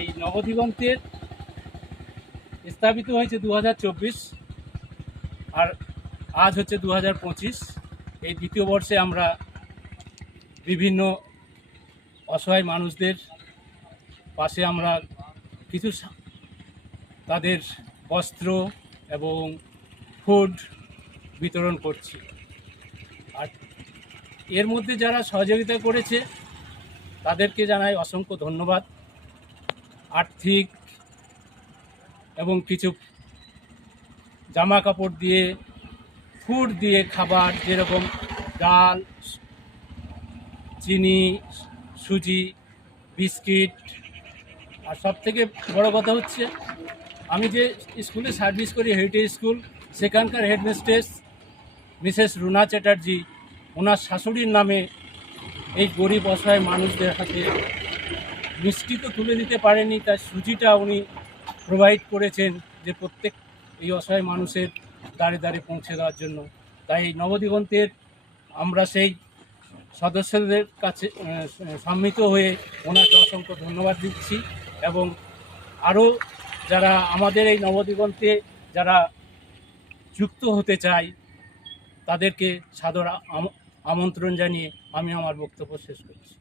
এই নবদিগন্তের স্থাপিত হয়েছে দু হাজার চব্বিশ আর আজ হচ্ছে দু হাজার পঁচিশ। এই দ্বিতীয় বর্ষে আমরা বিভিন্ন অসহায় মানুষদের পাশে আমরা কিছু তাদের বস্ত্র এবং ফুড বিতরণ করছি। আর এর মধ্যে যারা সহযোগিতা করেছে, তাদেরকে জানাই অসংখ্য ধন্যবাদ। আর্থিক এবং কিছু জামা কাপড় দিয়ে, ফুড দিয়ে খাবার যেরকম ডাল, চিনি, সুজি, বিস্কিট। আর সব থেকে বড় কথা হচ্ছে, আমি যে স্কুলে সার্ভিস করি হেরিটেজ স্কুল সেখানকার হেডমিস্ট্রেস মিসেস রুনা চ্যাটার্জি, ওনার শাশুড়ির নামে এই গরিব অসহায় মানুষদের হাতে মিষ্টি তো তুলে দিতে পারেনি তার সুজিটা উনি প্রোভাইড করেছেন যে প্রত্যেক এই অসহায় মানুষের দাঁড়ে দাঁড়ে পৌঁছে দেওয়ার জন্য। তাই নবদিগন্তের আমরা সেই সদস্যদের কাছে আহ, সম্মিলিত হয়ে ওনাকে অসংখ্য ধন্যবাদ দিচ্ছি এবং আরও যারা আমাদের এই নবদিগন্তে যারা যুক্ত হতে চায় তাদেরকে সাদর আম- আমন্ত্রণ জানিয়ে আমি আমার বক্তব্য শেষ করছি।